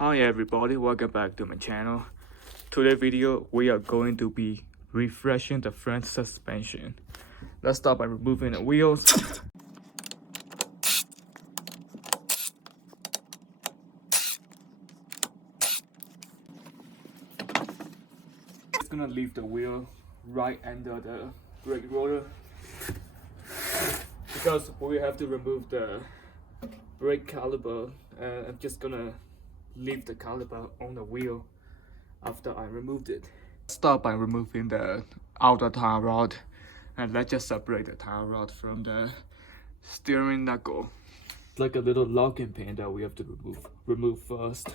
Hi everybody, welcome back to my channel. Today's video we are going to be refreshing the front suspension. Let's start by removing the wheels. It's gonna leave the wheel right under the brake rotor because we have to remove the brake caliper. I'm just gonna leave the caliper on the wheel after I removed it. Start by removing the outer tie rod, and let's just separate the tie rod from the steering knuckle. It's like a little locking pin that we have to remove first.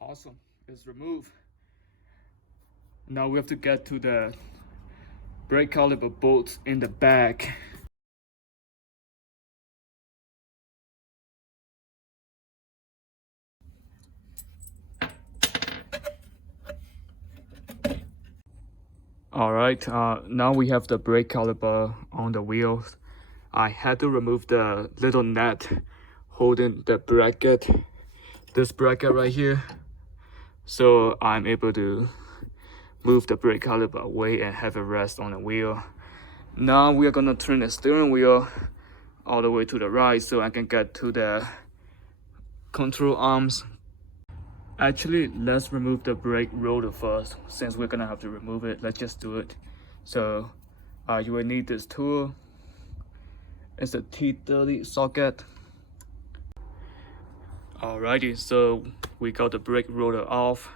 Awesome, it's removed. Now we have to get to the brake caliper bolts in the back. Alright, now we have the brake caliper on the wheels. I had to remove the little nut holding the bracket, this bracket right here, so I'm able to move the brake caliper away and have it rest on the wheel. Now we are gonna turn the steering wheel all the way to the right so I can get to the control arms. Actually, let's remove the brake rotor first. Since we're gonna have to remove it, let's just do it. So you will need this tool. It's a T30 socket. Alrighty, so we got the brake rotor off.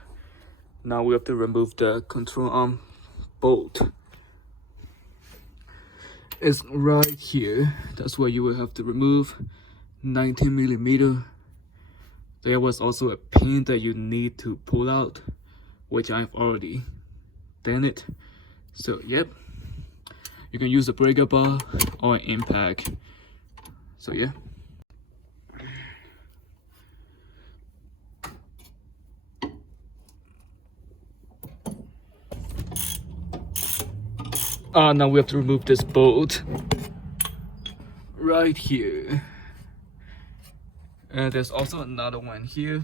Now we have to remove the control arm bolt. It's right here. That's where you will have to remove 19mm. There was also a pin that you need to pull out, which I've already done it. So yep, you can use a breaker bar or an impact. So yeah. Now we have to remove this bolt right here. And there's also another one here.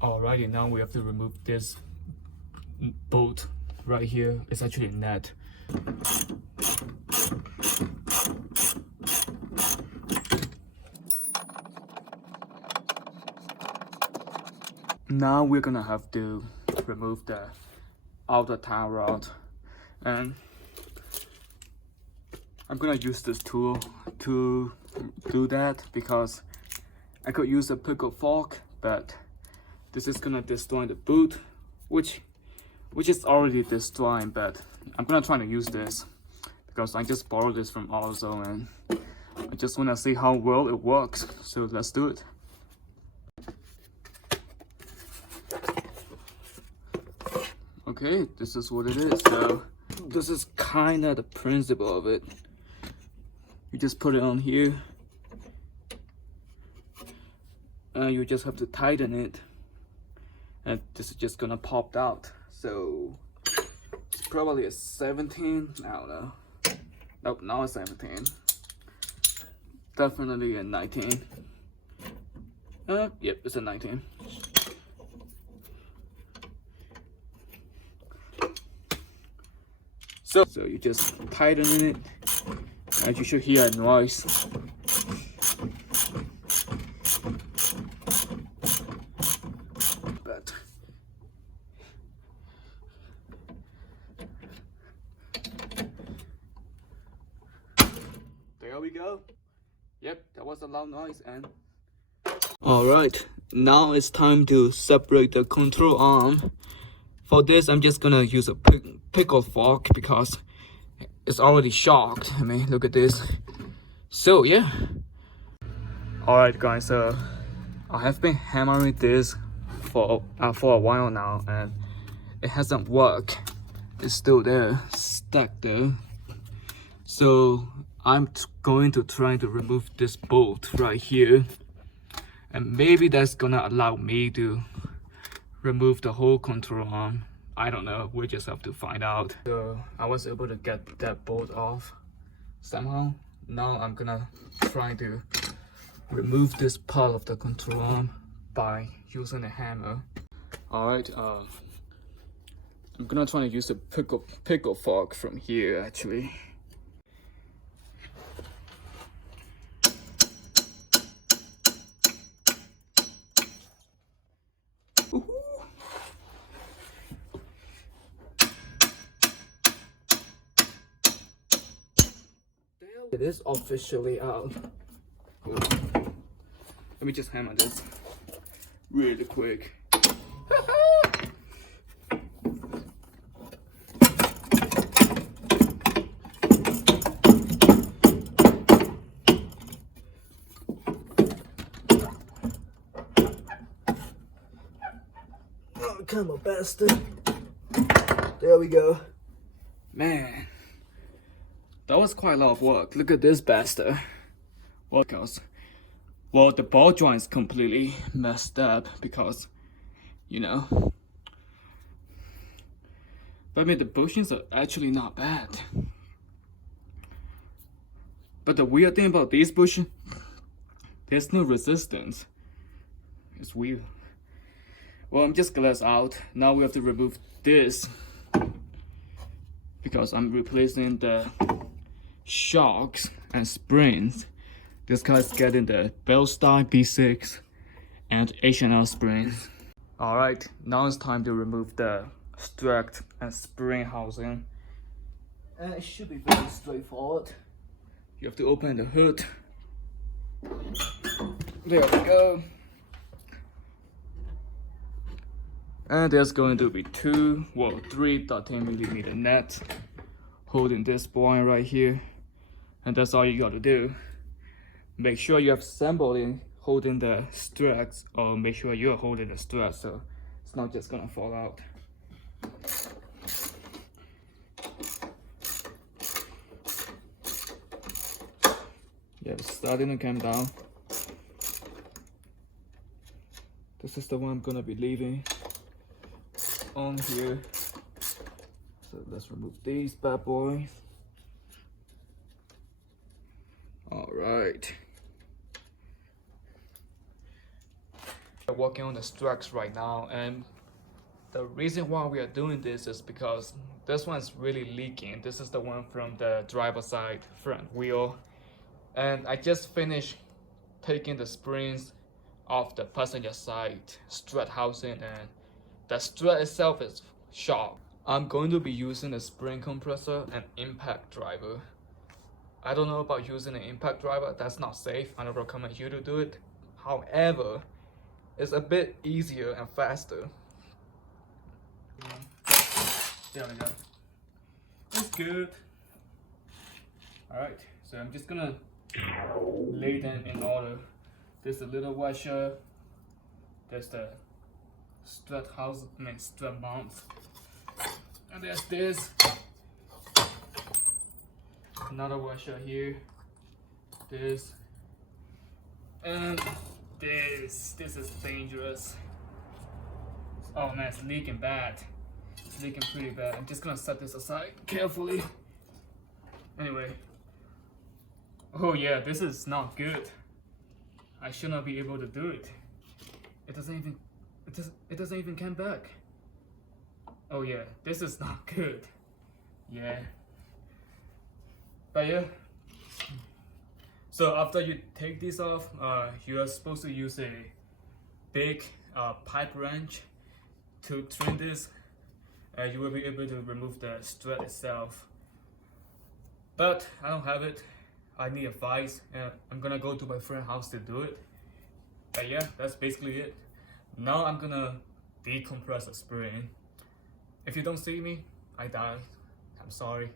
Alrighty, now we have to remove this bolt right here. It's actually a nut. Now we're gonna have to remove the outer tie rod, and I'm gonna use this tool to do that because I could use a pickle fork, but this is gonna destroy the boot, which is already destroying, but I'm gonna try to use this because I just borrowed this from AutoZone and I just wanna see how well it works. So let's do it. Okay, this is what it is. So this is kind of the principle of it. You just put it on here and you just have to tighten it, and this is just gonna pop out. So it's probably a 17. I don't know. Nope, not a 17. Definitely a 19. Yep, it's a 19. So you just tighten it, and you should hear a noise. But there we go. Yep, that was a loud noise. And alright, now it's time to separate the control arm. For this, I'm just gonna use a pickle fork because it's already shocked. I mean, look at this. So yeah. Alright guys, so I have been hammering this for a while now, and it hasn't worked. It's still there, stuck there. So I'm going to try to remove this bolt right here, and maybe that's gonna allow me to remove the whole control arm. I don't know, we just have to find out. So I was able to get that bolt off somehow. Now I'm gonna try to remove this part of the control arm by using a hammer. Alright, I'm gonna try to use the pickle fork from here actually. It is officially out. Cool. Let me just hammer this really quick. Oh, come on, bastard. There we go. Man, that was quite a lot of work. Look at this bastard. Well, the ball joint is completely messed up because, you know. But I mean, the bushings are actually not bad. But the weird thing about these bushings, there's no resistance. It's weird. Well, I'm just glad it's out. Now we have to remove this because I'm replacing the shocks and springs. This guy's getting the Bellstein B6 and H&L springs. Alright, now it's time to remove the strut and spring housing. And it should be very straightforward. You have to open the hood. There we go. And there's going to be three 13mm nuts holding this point right here. And that's all you gotta do. Make sure you have somebody holding the struts, or make sure you're holding the struts so it's not just gonna fall out. Yeah, it's starting to come down. This is the one I'm gonna be leaving on here. So let's remove these bad boys. Alright. We're working on the struts right now, and the reason why we are doing this is because this one's really leaking. This is the one from the driver's side front wheel. And I just finished taking the springs off the passenger side strut housing, and the strut itself is sharp. I'm going to be using a spring compressor and impact driver. I don't know about using an impact driver, that's not safe. I don't recommend you to do it. However, it's a bit easier and faster. There we go. It's good. Alright, so I'm just gonna lay them in order. There's a little washer. There's the strut strut mounts. And there's this. Another washer here. This. And this. This is dangerous. Oh man, it's leaking bad. It's leaking pretty bad. I'm just gonna set this aside carefully. Anyway. Oh yeah, this is not good. I should not be able to do it. It doesn't even come back. Oh yeah, this is not good. Yeah. But yeah. So after you take this off, you are supposed to use a big pipe wrench to trim this. You will be able to remove the strut itself. But I don't have it. I need advice, and I'm gonna go to my friend's house to do it. But yeah, that's basically it. Now I'm gonna decompress the spring. If you don't see me, I died. I'm sorry.